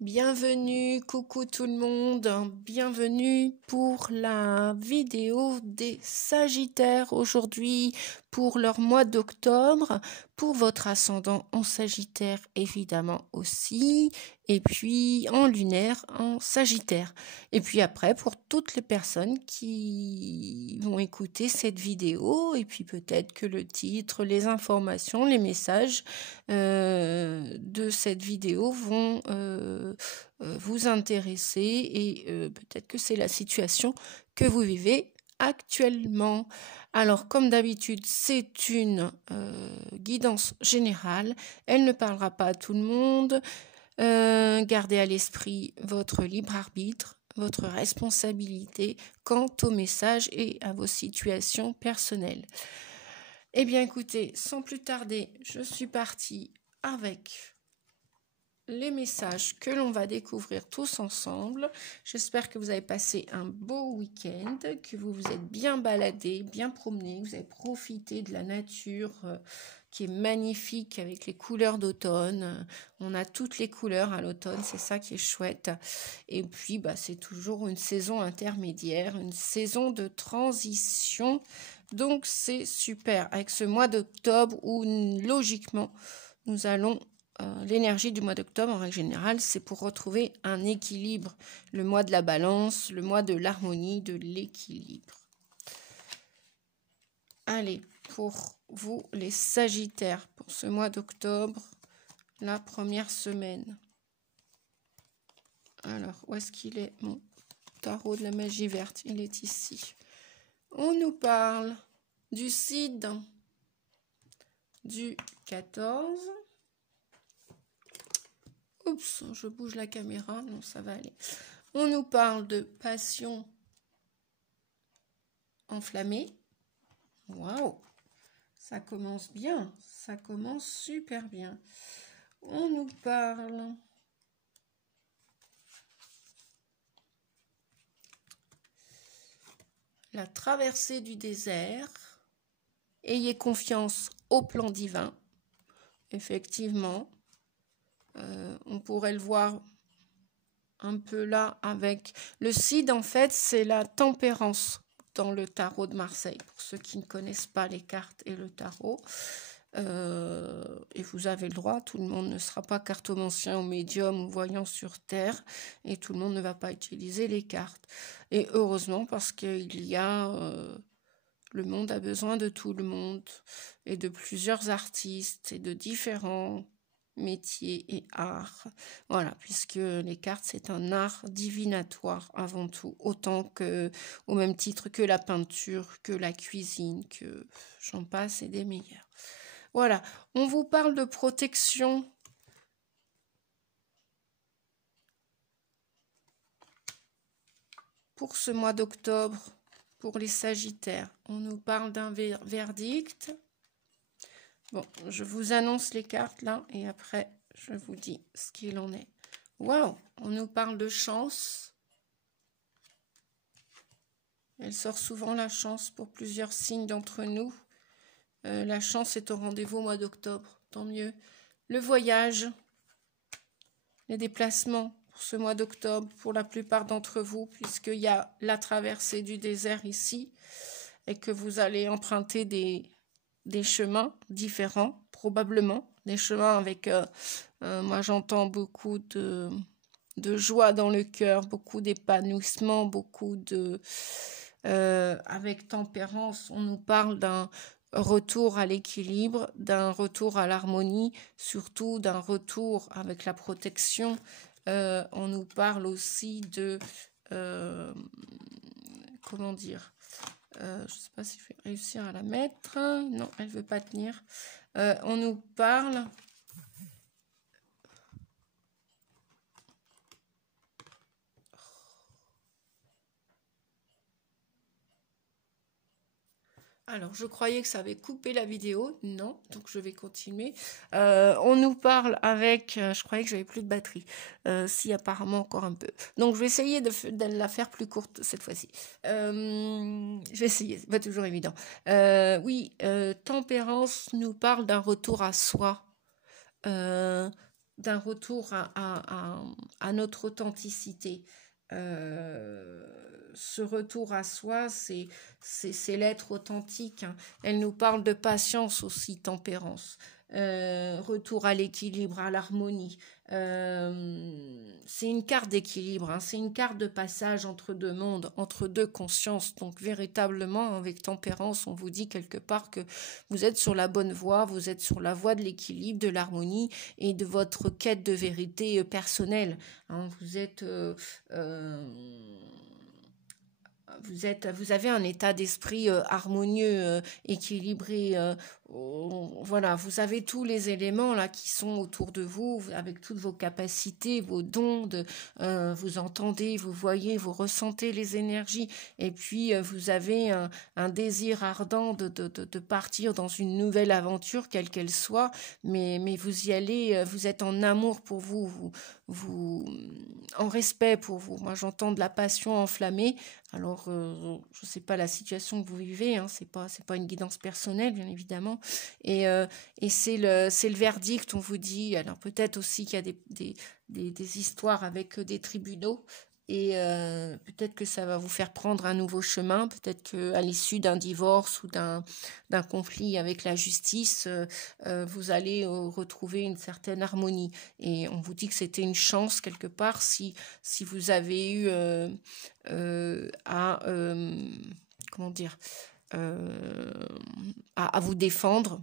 Bienvenue, coucou tout le monde, bienvenue pour la vidéo des Sagittaires aujourd'hui pour leur mois d'octobre, pour votre ascendant en Sagittaire évidemment aussi, et puis en lunaire en Sagittaire. Et puis après pour toutes les personnes qui vont écouter cette vidéo, et puis peut-être que le titre, les informations, les messages de cette vidéo vont vous intéresser et peut-être que c'est la situation que vous vivez actuellement. Alors, comme d'habitude, c'est une guidance générale. Elle ne parlera pas à tout le monde. Gardez à l'esprit votre libre arbitre, votre responsabilité quant au message et à vos situations personnelles. Eh bien, écoutez, sans plus tarder, je suis partie avec les messages que l'on va découvrir tous ensemble. J'espère que vous avez passé un beau week-end, que vous vous êtes bien baladés, bien promenés, vous avez profité de la nature qui est magnifique avec les couleurs d'automne. On a toutes les couleurs à l'automne, c'est ça qui est chouette. Et puis, c'est toujours une saison intermédiaire, une saison de transition. Donc, c'est super avec ce mois d'octobre où, logiquement, nous allons l'énergie du mois d'octobre, en règle générale, c'est pour retrouver un équilibre. Le mois de la balance, le mois de l'harmonie, de l'équilibre. Allez, pour vous, les Sagittaires, pour ce mois d'octobre, la première semaine. Alors, où est-ce qu'il est, mon tarot de la magie verte? Il est ici. On nous parle du Cid, du 14. Oups, je bouge la caméra, non, ça va aller. On nous parle de passion enflammée. Waouh, ça commence bien, ça commence super bien. On nous parle la traversée du désert. Ayez confiance au plan divin. Effectivement. On pourrait le voir un peu là avec le Cid. En fait, c'est la tempérance dans le tarot de Marseille. Pour ceux qui ne connaissent pas les cartes et le tarot. Et vous avez le droit, tout le monde ne sera pas cartomancien ou médium ou voyant sur Terre. Et tout le monde ne va pas utiliser les cartes. Et heureusement, parce qu'il y a... le monde a besoin de tout le monde et de plusieurs artistes et de différents métiers et arts. Voilà, puisque les cartes, c'est un art divinatoire avant tout, autant que, au même titre que la peinture, que la cuisine, que j'en passe et des meilleurs. Voilà, on vous parle de protection. Pour ce mois d'octobre, pour les Sagittaires, on nous parle d'un verdict. Bon, je vous annonce les cartes là et après je vous dis ce qu'il en est. Waouh, on nous parle de chance. Elle sort souvent la chance pour plusieurs signes d'entre nous. La chance est au rendez-vous au mois d'octobre, tant mieux. Le voyage, les déplacements pour ce mois d'octobre pour la plupart d'entre vous, puisqu'il y a la traversée du désert ici et que vous allez emprunter des chemins différents, probablement, des chemins avec, moi j'entends beaucoup de joie dans le cœur, beaucoup d'épanouissement, beaucoup de... avec tempérance, on nous parle d'un retour à l'équilibre, d'un retour à l'harmonie, surtout d'un retour avec la protection. On nous parle aussi de... comment dire, je ne sais pas si je vais réussir à la mettre. Non, elle ne veut pas tenir. On nous parle... Alors, je croyais que ça avait coupé la vidéo. Non, donc je vais continuer. On nous parle avec... je croyais que j'avais plus de batterie. Si, apparemment, encore un peu. Donc, je vais essayer de la faire plus courte cette fois-ci. Je vais essayer, c'est pas toujours évident. Oui, Tempérance nous parle d'un retour à soi. d'un retour à notre authenticité. Ce retour à soi, c'est l'être authentique, hein. Elle nous parle de patience aussi, tempérance. Retour à l'équilibre, à l'harmonie. C'est une carte d'équilibre, hein. C'est une carte de passage entre deux mondes, entre deux consciences. Donc véritablement, avec tempérance, on vous dit quelque part que vous êtes sur la bonne voie, vous êtes sur la voie de l'équilibre, de l'harmonie et de votre quête de vérité personnelle, hein. Vous avez un état d'esprit harmonieux, équilibré. Voilà, vous avez tous les éléments là qui sont autour de vous, avec toutes vos capacités, vos dons. Vous entendez, vous voyez, vous ressentez les énergies. Et puis vous avez un désir ardent de partir dans une nouvelle aventure, quelle qu'elle soit. Mais vous y allez, vous êtes en amour pour vous en respect pour vous. Moi, j'entends de la passion enflammée. Alors, je ne sais pas la situation que vous vivez, hein, c'est pas une guidance personnelle, bien évidemment. Et c'est le verdict, on vous dit. Alors, peut-être aussi qu'il y a des histoires avec des tribunaux. Et peut-être que ça va vous faire prendre un nouveau chemin. Peut-être qu'à l'issue d'un divorce ou d'un conflit avec la justice, vous allez retrouver une certaine harmonie. Et on vous dit que c'était une chance quelque part si vous avez eu comment dire, à vous défendre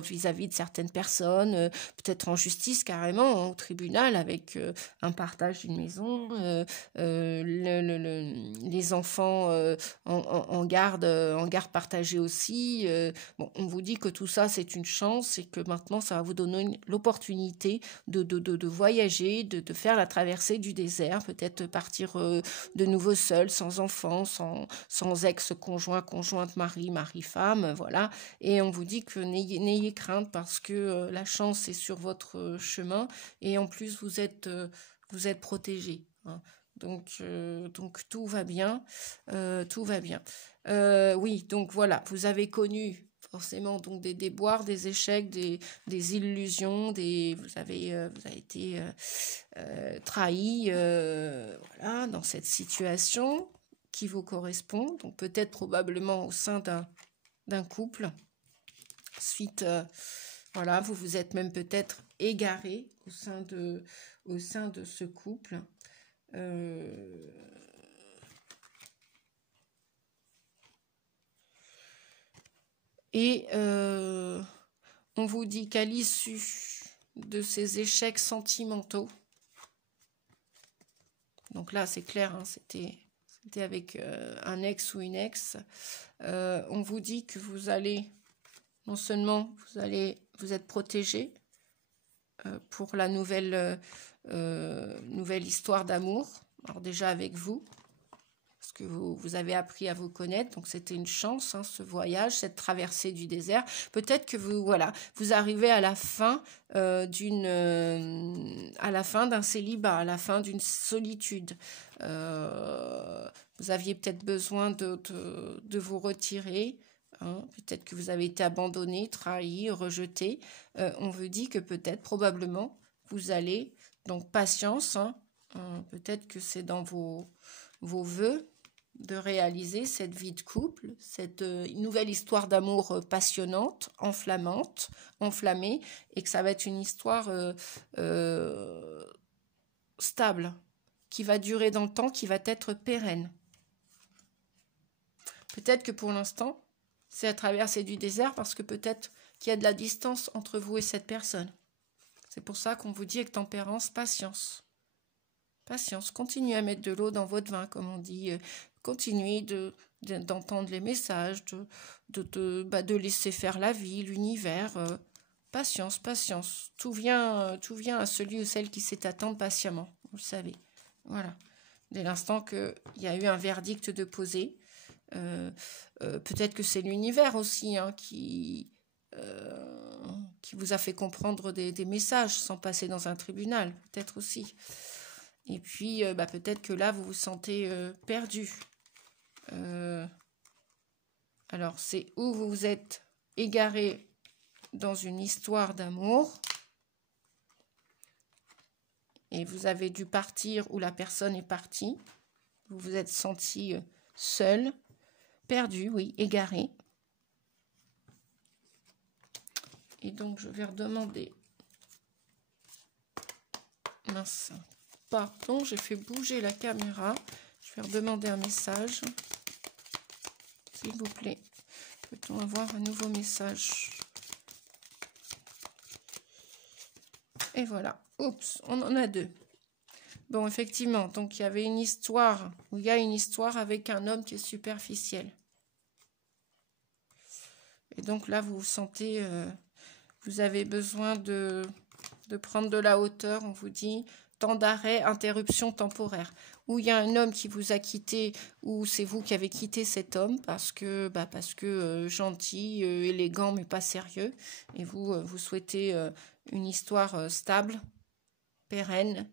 vis-à-vis de certaines personnes, peut-être en justice carrément, hein, au tribunal, avec un partage d'une maison, les enfants en garde partagée aussi. Bon, on vous dit que tout ça, c'est une chance et que maintenant, ça va vous donner l'opportunité de voyager, de faire la traversée du désert, peut-être partir de nouveau seul, sans enfants, sans ex-conjoint, conjointe, mari, femme, voilà. Et on vous dit que n'ayez crainte parce que la chance est sur votre chemin et en plus vous êtes protégé, hein. Donc tout va bien, tout va bien. Oui, donc voilà, vous avez connu forcément donc des déboires, des échecs, des illusions, vous avez été trahi, voilà, dans cette situation qui vous correspond. Donc peut-être probablement au sein d'un couple. Ensuite, voilà, vous vous êtes même peut-être égaré au sein de ce couple. Et on vous dit qu'à l'issue de ces échecs sentimentaux, donc là c'est clair, hein, c'était avec un ex ou une ex, on vous dit que vous allez, non seulement vous êtes protégé pour la nouvelle histoire d'amour, alors déjà avec vous, parce que vous avez appris à vous connaître, donc c'était une chance, hein, ce voyage, cette traversée du désert. Peut-être que vous arrivez à la fin d'un célibat, à la fin d'une solitude. Vous aviez peut-être besoin de vous retirer, hein. Peut-être que vous avez été abandonné, trahi, rejeté. On vous dit que peut-être, probablement, vous allez, donc patience, hein, peut-être que c'est dans vos vœux de réaliser cette vie de couple, cette nouvelle histoire d'amour passionnante, enflammée, et que ça va être une histoire stable, qui va durer dans le temps, qui va être pérenne. Peut-être que pour l'instant, c'est à traverser du désert parce que peut-être qu'il y a de la distance entre vous et cette personne. C'est pour ça qu'on vous dit avec tempérance, patience. Patience, continuez à mettre de l'eau dans votre vin, comme on dit. Continuez d'entendre les messages, de laisser faire la vie, l'univers. Patience. Tout vient à celui ou celle qui sait attendre patiemment, vous le savez. Voilà. Dès l'instant qu'il y a eu un verdict de posé, peut-être que c'est l'univers aussi, hein, qui vous a fait comprendre des messages sans passer dans un tribunal, peut-être aussi. Et puis, peut-être que là, vous vous sentez perdu. Alors, c'est où vous vous êtes égaré dans une histoire d'amour. et vous avez dû partir ou la personne est partie. Vous vous êtes senti seul, perdu, oui, égaré. Et donc, je vais redemander... Mince, pardon, j'ai fait bouger la caméra. Je vais redemander un message. S'il vous plaît, peut-on avoir un nouveau message? Et voilà. Oups, on en a deux. Bon, effectivement, donc il y avait une histoire, ou il y a une histoire avec un homme qui est superficiel. Et donc là, vous vous sentez, vous avez besoin de prendre de la hauteur, on vous dit, temps d'arrêt, interruption temporaire. Ou il y a un homme qui vous a quitté, ou c'est vous qui avez quitté cet homme, parce que gentil, élégant, mais pas sérieux. Et vous souhaitez une histoire stable, pérenne,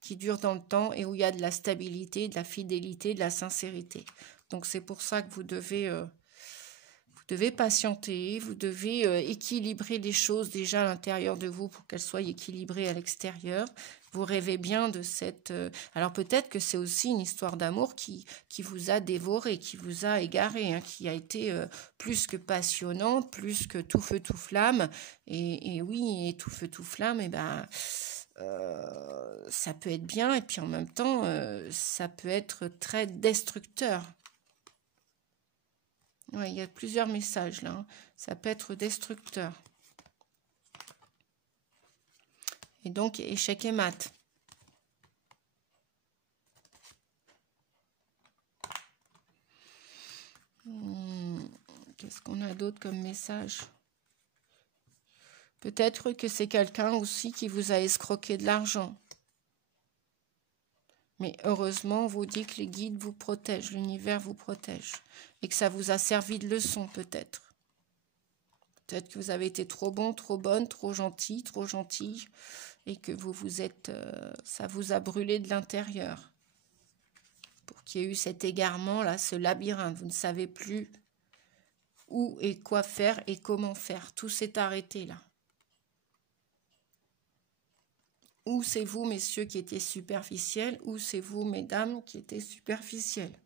qui dure dans le temps et où il y a de la stabilité, de la fidélité, de la sincérité. Donc c'est pour ça que vous devez patienter, vous devez équilibrer les choses déjà à l'intérieur de vous pour qu'elles soient équilibrées à l'extérieur. Vous rêvez bien de cette... alors peut-être que c'est aussi une histoire d'amour qui vous a dévoré, qui vous a égaré, hein, qui a été plus que passionnante, plus que tout feu, tout flamme. Et oui, et tout feu, tout flamme, et ben... ça peut être bien et puis en même temps ça peut être très destructeur. Ouais, il y a plusieurs messages là, hein. Ça peut être destructeur. Et donc échec et mat. Qu'est-ce qu'on a d'autre comme message? Peut-être que c'est quelqu'un aussi qui vous a escroqué de l'argent. Mais heureusement, on vous dit que les guides vous protègent, l'univers vous protège. Et que ça vous a servi de leçon peut-être. Peut-être que vous avez été trop bon, trop bonne, trop gentil, trop gentille. Et que ça vous a brûlé de l'intérieur. Pour qu'il y ait eu cet égarement là, ce labyrinthe. Vous ne savez plus où et quoi faire et comment faire. Tout s'est arrêté là. Ou c'est vous, messieurs, qui étiez superficiels, ou c'est vous, mesdames, qui étiez superficielles.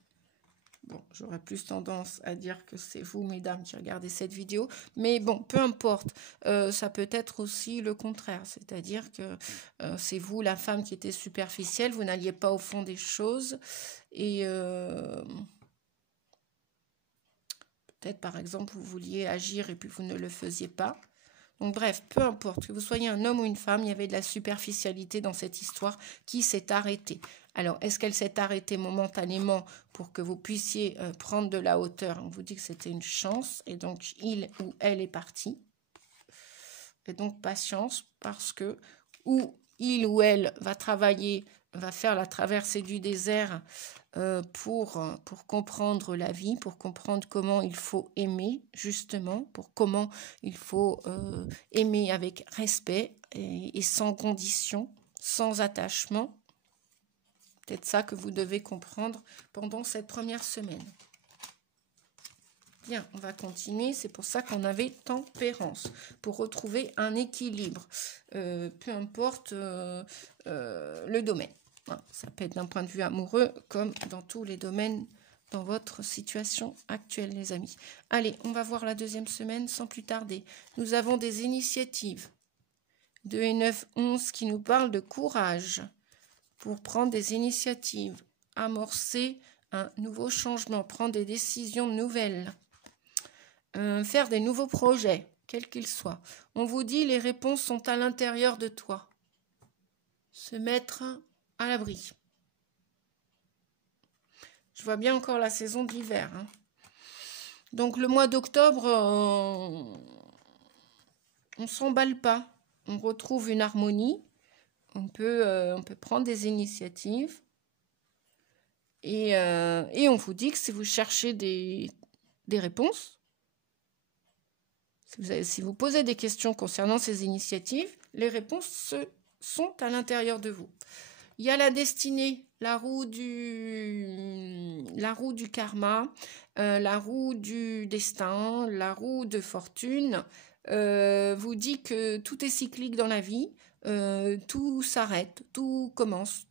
Bon, j'aurais plus tendance à dire que c'est vous, mesdames, qui regardez cette vidéo. Mais bon, peu importe. Ça peut être aussi le contraire. C'est-à-dire que c'est vous, la femme, qui était superficielle. Vous n'alliez pas au fond des choses. Et peut-être, par exemple, vous vouliez agir et puis vous ne le faisiez pas. Donc bref, peu importe, que vous soyez un homme ou une femme, il y avait de la superficialité dans cette histoire qui s'est arrêtée. Alors, est-ce qu'elle s'est arrêtée momentanément pour que vous puissiez prendre de la hauteur? On vous dit que c'était une chance, et donc il ou elle est parti. Et donc patience, parce que ou il ou elle va travailler, va faire la traversée du désert pour comprendre la vie, pour comprendre comment il faut aimer, justement, pour comment il faut aimer avec respect et sans condition, sans attachement. Peut-être ça que vous devez comprendre pendant cette première semaine. Bien, on va continuer. C'est pour ça qu'on avait tempérance, pour retrouver un équilibre, peu importe le domaine. Ça peut être d'un point de vue amoureux comme dans tous les domaines dans votre situation actuelle, les amis. Allez, on va voir la deuxième semaine sans plus tarder. Nous avons des initiatives. 2 et 9, 11 qui nous parlent de courage pour prendre des initiatives, amorcer un nouveau changement, prendre des décisions nouvelles, faire des nouveaux projets, quels qu'ils soient. On vous dit les réponses sont à l'intérieur de toi. Se mettre à l'abri. Je vois bien encore la saison de l'hiver. Hein. Donc le mois d'octobre, on s'emballe pas. On retrouve une harmonie. On peut prendre des initiatives. Et on vous dit que si vous cherchez des réponses, si vous posez des questions concernant ces initiatives, les réponses sont à l'intérieur de vous. Il y a la destinée, la roue du karma, la roue du destin, la roue de fortune. Vous dit que tout est cyclique dans la vie. tout s'arrête, tout commence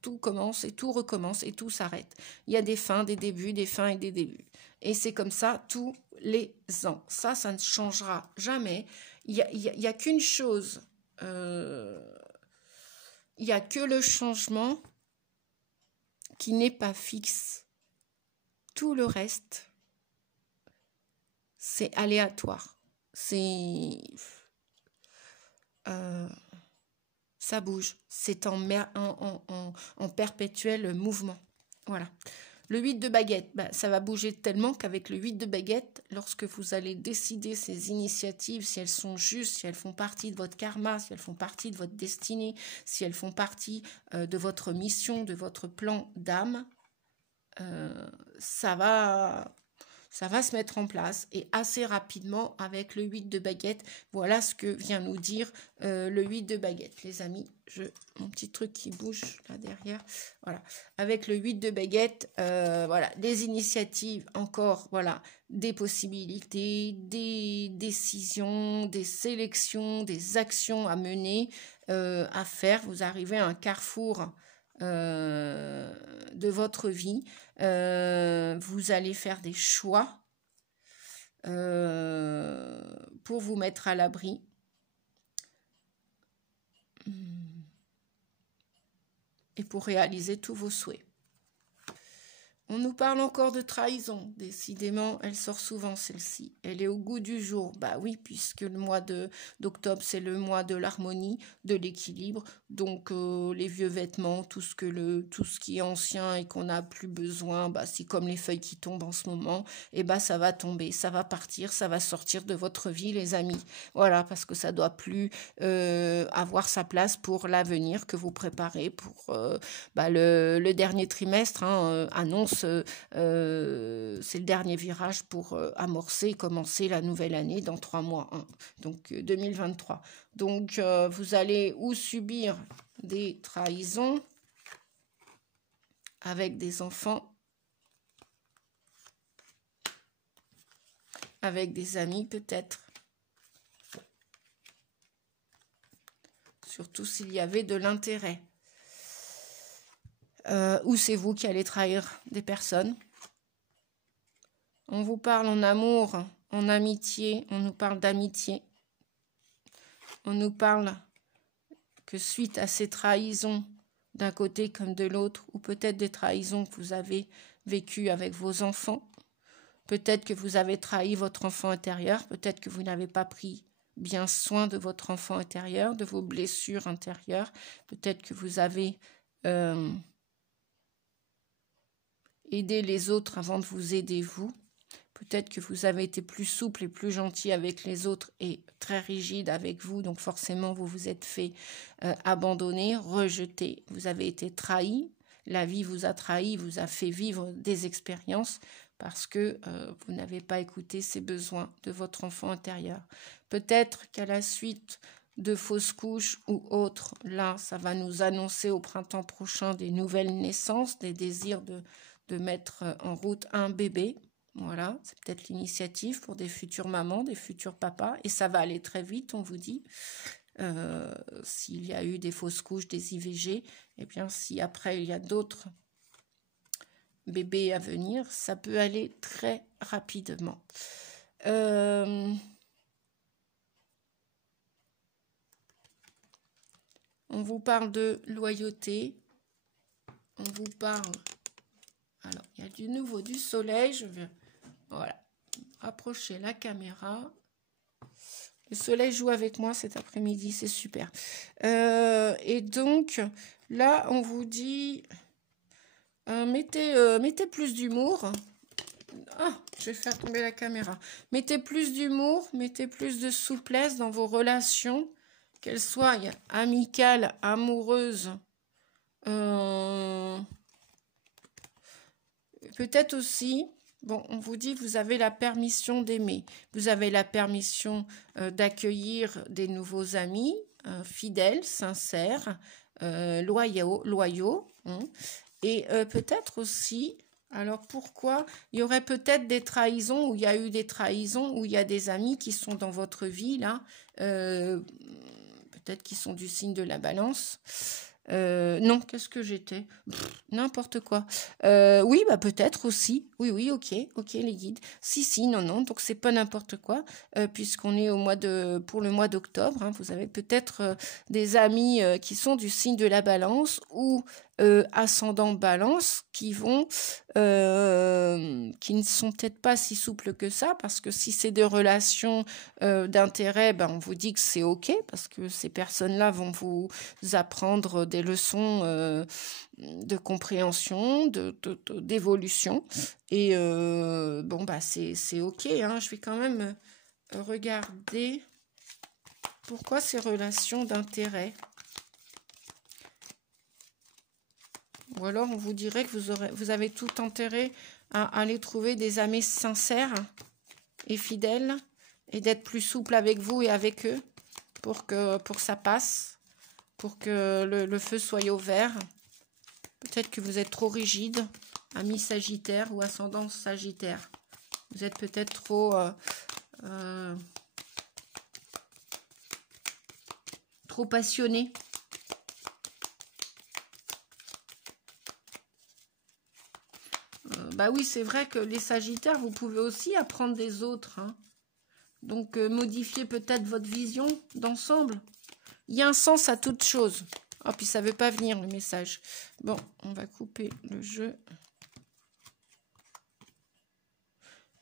et tout recommence et tout s'arrête. Il y a des fins, des débuts, des fins et des débuts. Et c'est comme ça tous les ans. Ça ne changera jamais. Il y a qu'une chose, il n'y a que le changement qui n'est pas fixe. Tout le reste, c'est aléatoire. Ça bouge. C'est en perpétuel mouvement. Voilà. Le 8 de baguette, ça va bouger tellement qu'avec le 8 de baguette, lorsque vous allez décider ces initiatives, si elles sont justes, si elles font partie de votre karma, si elles font partie de votre destinée, si elles font partie de votre mission, de votre plan d'âme, ça va se mettre en place et assez rapidement avec le 8 de baguette. Voilà ce que vient nous dire le 8 de baguette, les amis. Mon petit truc qui bouge là derrière. Voilà. Avec le 8 de baguette, voilà, des initiatives encore, voilà, des possibilités, des décisions, des sélections, des actions à mener, à faire. Vous arrivez à un carrefour de votre vie. Vous allez faire des choix pour vous mettre à l'abri. Et pour réaliser tous vos souhaits. On nous parle encore de trahison. Décidément, elle sort souvent celle-ci. Elle est au goût du jour. Bah oui, puisque le mois d'octobre, c'est le mois de l'harmonie, de l'équilibre. Donc les vieux vêtements, tout ce qui est ancien et qu'on n'a plus besoin, c'est comme les feuilles qui tombent en ce moment. Et ça va tomber, ça va partir, ça va sortir de votre vie, les amis. Voilà, parce que ça doit plus avoir sa place pour l'avenir que vous préparez pour le dernier trimestre. Annonce. C'est le dernier virage pour amorcer et commencer la nouvelle année dans 3 mois, donc 2023. Donc, vous allez ou subir des trahisons avec des enfants, avec des amis peut-être, surtout s'il y avait de l'intérêt. Ou c'est vous qui allez trahir des personnes. On vous parle en amour, en amitié, on nous parle d'amitié. On nous parle que suite à ces trahisons d'un côté comme de l'autre, ou peut-être des trahisons que vous avez vécues avec vos enfants, peut-être que vous avez trahi votre enfant intérieur, peut-être que vous n'avez pas pris bien soin de votre enfant intérieur, de vos blessures intérieures, peut-être que vous avez aider les autres avant de vous aider vous. Peut-être que vous avez été plus souple et plus gentil avec les autres et très rigide avec vous. Donc forcément, vous vous êtes fait abandonner, rejeter. Vous avez été trahi. La vie vous a trahi, vous a fait vivre des expériences parce que vous n'avez pas écouté ces besoins de votre enfant intérieur. Peut-être qu'à la suite de fausses couches ou autres, là, ça va nous annoncer au printemps prochain des nouvelles naissances, des désirs de mettre en route un bébé. Voilà, c'est peut-être l'initiative pour des futures mamans, des futurs papas, et ça va aller très vite, on vous dit. S'il y a eu des fausses couches, des IVG, et bien si après il y a d'autres bébés à venir, ça peut aller très rapidement. On vous parle de loyauté, on vous parle. Alors, il y a du nouveau du soleil. Je vais rapprocher la caméra. Le soleil joue avec moi cet après-midi, c'est super. Et donc, là, on vous dit, mettez plus d'humour. Ah, je vais faire tomber la caméra. Mettez plus d'humour, mettez plus de souplesse dans vos relations, qu'elles soient amicales, amoureuses, peut-être aussi, on vous dit, vous avez la permission d'aimer. Vous avez la permission d'accueillir des nouveaux amis, fidèles, sincères, loyaux. Et peut-être aussi, alors pourquoi il y aurait peut-être des trahisons, où il y a eu des trahisons, où il y a des amis qui sont dans votre vie, là, peut-être qu'ils sont du signe de la balance. Non, qu'est-ce que j'étais? N'importe quoi. Oui, bah peut-être aussi. Oui, ok, les guides. Si, non, donc c'est pas n'importe quoi, puisqu'on est pour le mois d'octobre. Hein, vous avez peut-être des amis qui sont du signe de la balance ou ascendant balance qui ne sont peut-être pas si souples que ça, parce que si c'est des relations d'intérêt, ben on vous dit que c'est ok, parce que ces personnes-là vont vous apprendre des leçons de compréhension, d'évolution. Et bon, bah c'est ok. Hein. Je vais quand même regarder pourquoi ces relations d'intérêt. Ou alors on vous dirait que vous avez tout intérêt à aller trouver des amis sincères et fidèles et d'être plus souple avec vous et avec eux pour que ça passe, pour que le feu soit au vert. Peut-être que vous êtes trop rigide, ami Sagittaire ou ascendant Sagittaire. Vous êtes peut-être trop passionné. Bah oui, c'est vrai que les Sagittaires, vous pouvez aussi apprendre des autres. Hein. Donc, modifier peut-être votre vision d'ensemble. Il y a un sens à toute chose. Oh, puis ça ne veut pas venir, le message. Bon, on va couper le jeu.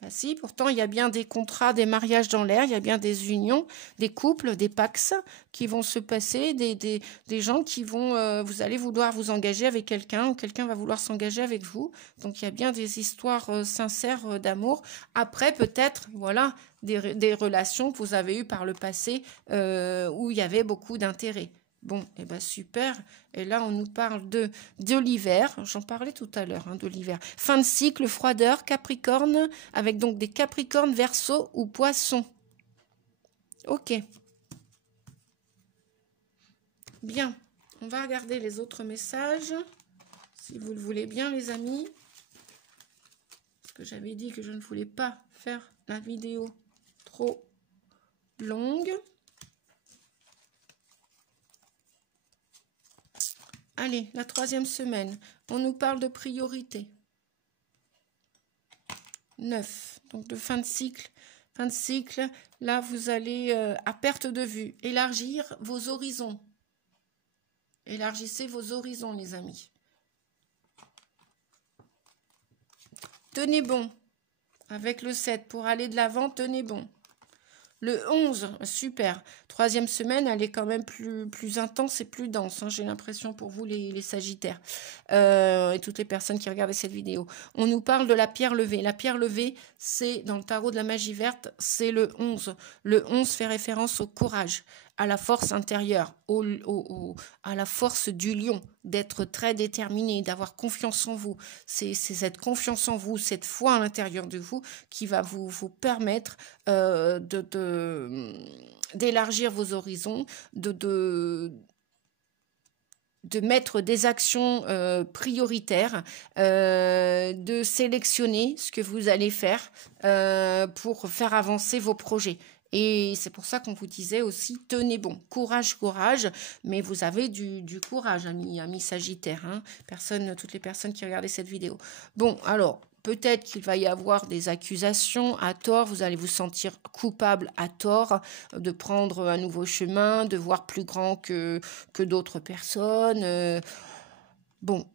Bah si, pourtant, il y a bien des contrats, des mariages dans l'air, il y a bien des unions, des couples, des pax qui vont se passer, des gens qui vont... vous allez vouloir vous engager avec quelqu'un ou quelqu'un va vouloir s'engager avec vous. Donc, il y a bien des histoires sincères d'amour. Après, peut-être, voilà, des relations que vous avez eues par le passé où il y avait beaucoup d'intérêt. Bon, et ben super. Et là, on nous parle de l'hiver. J'en parlais tout à l'heure, hein, de l'hiver. Fin de cycle, froideur, Capricorne, avec donc des Capricornes, Verseau ou Poissons. Ok. Bien. On va regarder les autres messages, si vous le voulez bien, les amis. Parce que j'avais dit que je ne voulais pas faire la vidéo trop longue. Allez, la 3e semaine, on nous parle de priorité. 9, donc de fin de cycle. Fin de cycle, là, vous allez, à perte de vue, élargir vos horizons. Élargissez vos horizons, les amis. Tenez bon. Avec le 7, pour aller de l'avant, tenez bon. Le 11, super. 3e semaine, elle est quand même plus intense et plus dense. Hein, j'ai l'impression pour vous, les Sagittaires. Et toutes les personnes qui regardent cette vidéo. On nous parle de la pierre levée. La pierre levée, c'est dans le tarot de la magie verte, c'est le 11. Le 11 fait référence au courage, à la force intérieure, à la force du lion, d'être très déterminé, d'avoir confiance en vous. C'est cette confiance en vous, cette foi à l'intérieur de vous qui va vous permettre d'élargir vos horizons, de mettre des actions prioritaires, de sélectionner ce que vous allez faire pour faire avancer vos projets. Et c'est pour ça qu'on vous disait aussi, tenez bon, courage, mais vous avez du courage, amis Sagittaire, hein, toutes les personnes qui regardaient cette vidéo. Bon, alors, peut-être qu'il va y avoir des accusations à tort, vous allez vous sentir coupable à tort de prendre un nouveau chemin, de voir plus grand que d'autres personnes. Bon,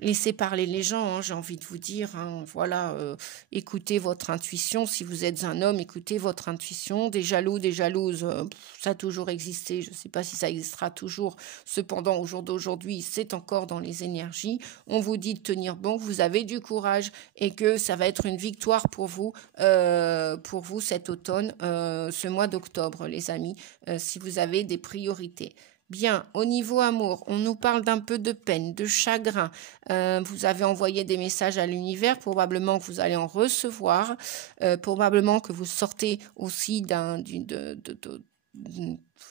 laissez parler les gens, hein, j'ai envie de vous dire, hein, voilà, écoutez votre intuition, si vous êtes un homme, écoutez votre intuition, des jaloux, des jalouses, ça a toujours existé, je ne sais pas si ça existera toujours, cependant au jour d'aujourd'hui, c'est encore dans les énergies, on vous dit de tenir bon, vous avez du courage et que ça va être une victoire pour vous cet automne, ce mois d'octobre, les amis, si vous avez des priorités. Bien, au niveau amour, on nous parle d'un peu de peine, de chagrin. Vous avez envoyé des messages à l'univers, probablement que vous allez en recevoir, probablement que vous sortez aussi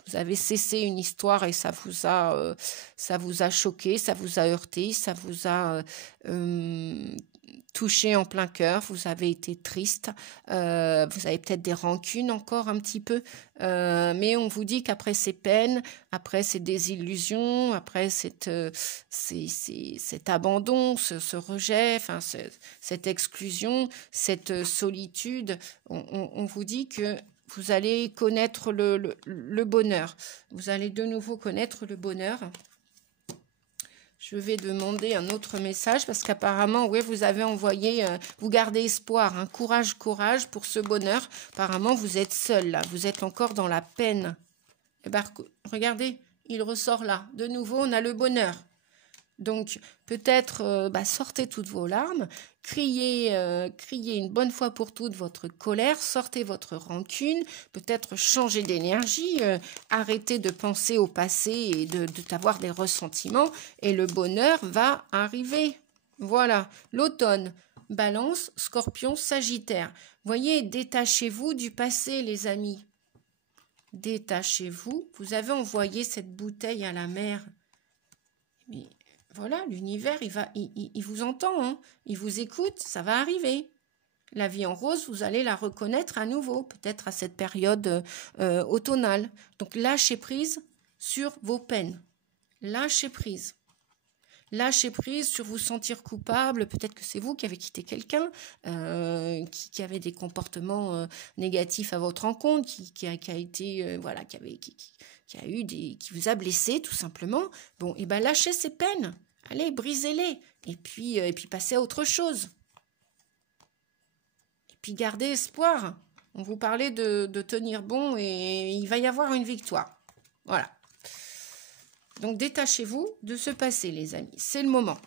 vous avez cessé une histoire et ça vous a choqué, ça vous a heurté, ça vous a touché en plein cœur, vous avez été triste, vous avez peut-être des rancunes encore un petit peu, mais on vous dit qu'après ces peines, après ces désillusions, après cet abandon, ce rejet, enfin cette exclusion, cette solitude, on vous dit que vous allez connaître le bonheur. Vous allez de nouveau connaître le bonheur. Je vais demander un autre message parce qu'apparemment, oui, vous avez envoyé, vous gardez espoir, hein, courage, courage pour ce bonheur. Apparemment, vous êtes seul là, vous êtes encore dans la peine. Et ben, regardez, il ressort là. De nouveau, on a le bonheur. Donc, peut-être sortez toutes vos larmes, criez une bonne fois pour toutes votre colère, sortez votre rancune, peut-être changez d'énergie, arrêtez de penser au passé et d'avoir des ressentiments, et le bonheur va arriver. Voilà, l'automne, Balance, Scorpion, Sagittaire. Voyez, détachez-vous du passé, les amis. Détachez-vous. Vous avez envoyé cette bouteille à la mer. Mais voilà, l'univers, il vous entend, hein, il vous écoute, ça va arriver. La vie en rose, vous allez la reconnaître à nouveau, peut-être à cette période automnale. Donc lâchez prise sur vos peines. Lâchez prise. Lâchez prise sur vous sentir coupable. Peut-être que c'est vous qui avez quitté quelqu'un, qui avait des comportements négatifs à votre encontre, qui a été, voilà, qui vous a blessé tout simplement. Bon, et ben lâchez ces peines. Allez, brisez-les. Et puis passez à autre chose. Et puis gardez espoir. On vous parlait de tenir bon et il va y avoir une victoire. Voilà. Donc détachez-vous de ce passé, les amis. C'est le moment.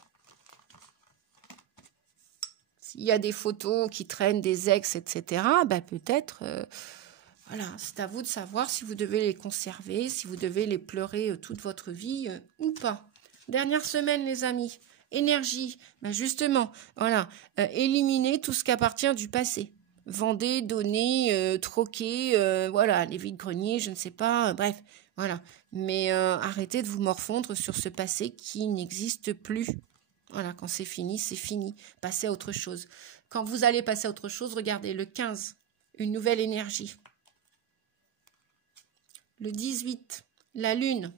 S'il y a des photos qui traînent, des ex, etc., ben peut-être... voilà, c'est à vous de savoir si vous devez les conserver, si vous devez les pleurer toute votre vie ou pas. Dernière semaine, les amis. Énergie. Ben justement, voilà. Éliminez tout ce qui appartient du passé. Vendez, donnez, troquez, voilà, les vides-greniers, je ne sais pas, bref, voilà. Mais arrêtez de vous morfondre sur ce passé qui n'existe plus. Voilà, quand c'est fini, passez à autre chose. Quand vous allez passer à autre chose, regardez, le 15, une nouvelle énergie. Le 18, la lune.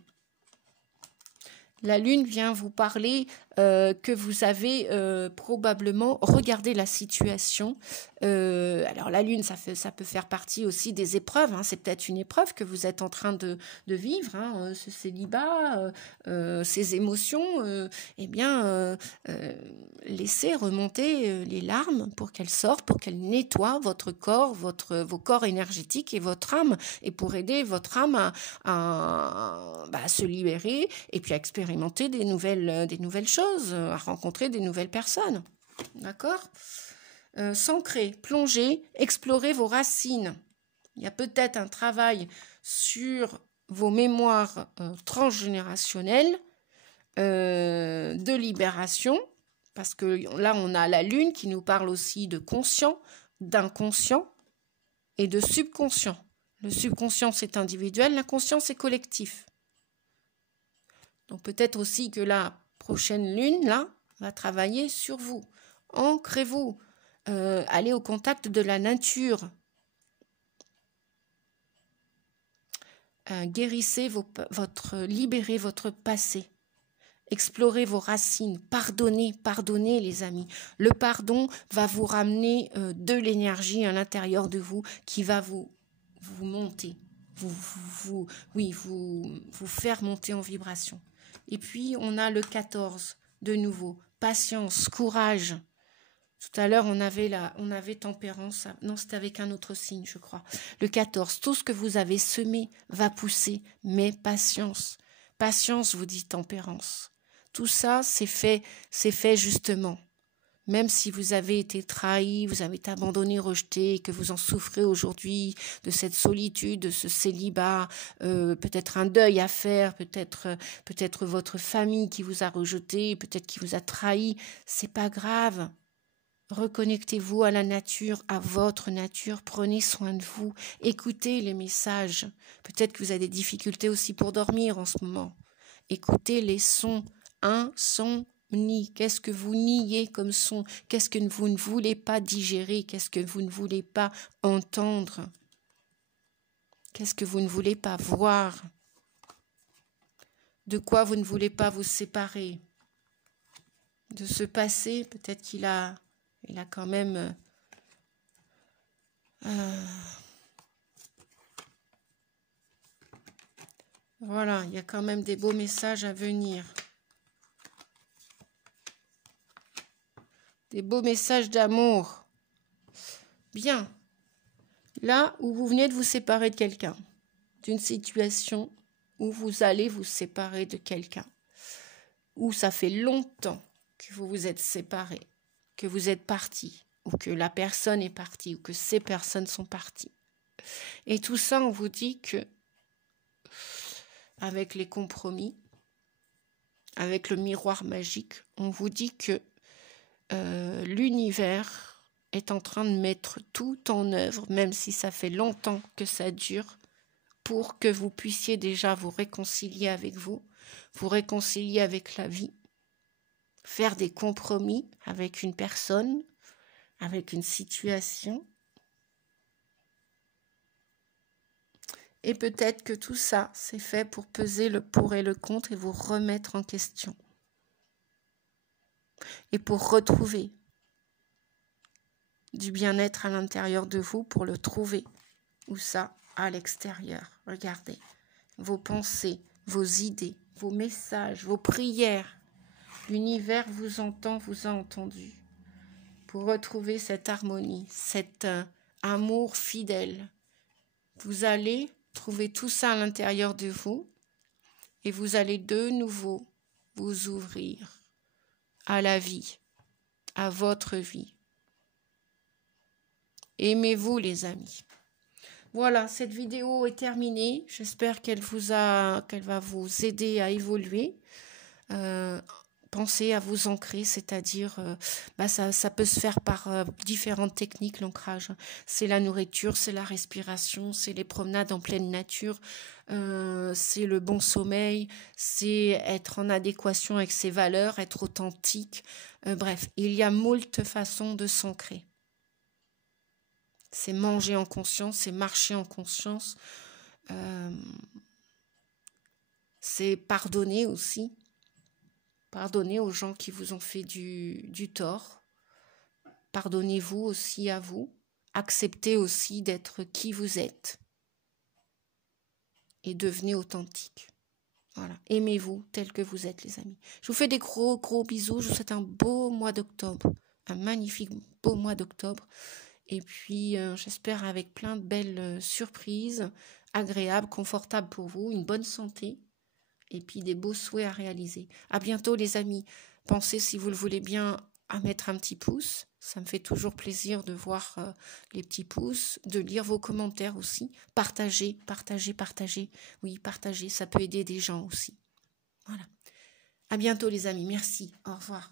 La lune vient vous parler que vous avez probablement regardé la situation. Alors la lune, ça peut faire partie aussi des épreuves. Hein. C'est peut-être une épreuve que vous êtes en train de vivre, hein, ce célibat, ces émotions. Laissez remonter les larmes pour qu'elles sortent, pour qu'elles nettoient votre corps, vos corps énergétiques et votre âme, et pour aider votre âme à se libérer et puis à expérimenter des nouvelles choses, à rencontrer des nouvelles personnes. D'accord ? S'ancrer, plonger, explorer vos racines. Il y a peut-être un travail sur vos mémoires transgénérationnelles de libération, parce que là, on a la lune qui nous parle aussi de conscient, d'inconscient et de subconscient. Le subconscient, c'est individuel, l'inconscient, c'est collectif. Donc peut-être aussi que la prochaine lune, là, va travailler sur vous. Ancrez-vous, allez au contact de la nature. Guérissez libérez votre passé. Explorez vos racines, pardonnez les amis. Le pardon va vous ramener de l'énergie à l'intérieur de vous qui va vous monter, vous faire monter en vibration. Et puis on a le 14, de nouveau, patience, courage. Tout à l'heure on avait tempérance, non c'était avec un autre signe je crois. Le 14, tout ce que vous avez semé va pousser, mais patience. Patience vous dit tempérance. Tout ça, c'est fait justement. Même si vous avez été trahi, vous avez été abandonné, rejeté, que vous en souffrez aujourd'hui de cette solitude, de ce célibat, peut-être un deuil à faire, peut-être votre famille qui vous a rejeté, peut-être qui vous a trahi, c'est pas grave. Reconnectez-vous à la nature, à votre nature, prenez soin de vous, écoutez les messages. Peut-être que vous avez des difficultés aussi pour dormir en ce moment. Écoutez les sons. Un son nie? Qu'est-ce que vous niez comme son? Qu'est-ce que vous ne voulez pas digérer? Qu'est-ce que vous ne voulez pas entendre? Qu'est-ce que vous ne voulez pas voir? De quoi vous ne voulez pas vous séparer? De ce passé, peut-être qu'il a quand même... Voilà, il y a quand même des beaux messages à venir. Des beaux messages d'amour. Bien. Là où vous venez de vous séparer de quelqu'un, d'une situation où vous allez vous séparer de quelqu'un, où ça fait longtemps que vous vous êtes séparés, que vous êtes partis, ou que la personne est partie, ou que ces personnes sont parties. Et tout ça, on vous dit que, avec les compromis, avec le miroir magique, on vous dit que l'univers est en train de mettre tout en œuvre, même si ça fait longtemps que ça dure, pour que vous puissiez déjà vous réconcilier avec vous réconcilier avec la vie, faire des compromis avec une personne, avec une situation. Et peut-être que tout ça, c'est fait pour peser le pour et le contre et vous remettre en question. Et pour retrouver du bien-être à l'intérieur de vous, pour le trouver. Où ça? À l'extérieur. Regardez. Vos pensées, vos idées, vos messages, vos prières. L'univers vous entend, vous a entendu. Pour retrouver cette harmonie, cet amour fidèle. Vous allez trouver tout ça à l'intérieur de vous et vous allez de nouveau vous ouvrir à la vie, à votre vie. Aimez-vous, les amis. Voilà, cette vidéo est terminée. J'espère qu'elle va vous aider à évoluer. Pensez à vous ancrer, c'est-à-dire, ça peut se faire par différentes techniques, l'ancrage. C'est la nourriture, c'est la respiration, c'est les promenades en pleine nature, c'est le bon sommeil, c'est être en adéquation avec ses valeurs, être authentique. Bref, il y a moult façons de s'ancrer. C'est manger en conscience, c'est marcher en conscience, c'est pardonner aussi. Pardonnez aux gens qui vous ont fait du tort. Pardonnez-vous aussi à vous. Acceptez aussi d'être qui vous êtes. Et devenez authentique. Voilà. Aimez-vous tel que vous êtes, les amis. Je vous fais des gros, gros bisous. Je vous souhaite un beau mois d'octobre. Un magnifique beau mois d'octobre. Et puis, j'espère avec plein de belles surprises, agréables, confortables pour vous, une bonne santé. Et puis des beaux souhaits à réaliser. À bientôt, les amis. Pensez, si vous le voulez bien, à mettre un petit pouce. Ça me fait toujours plaisir de voir les petits pouces, de lire vos commentaires aussi. Partagez, partagez, partagez. Oui, partagez, ça peut aider des gens aussi. Voilà. À bientôt, les amis. Merci. Au revoir.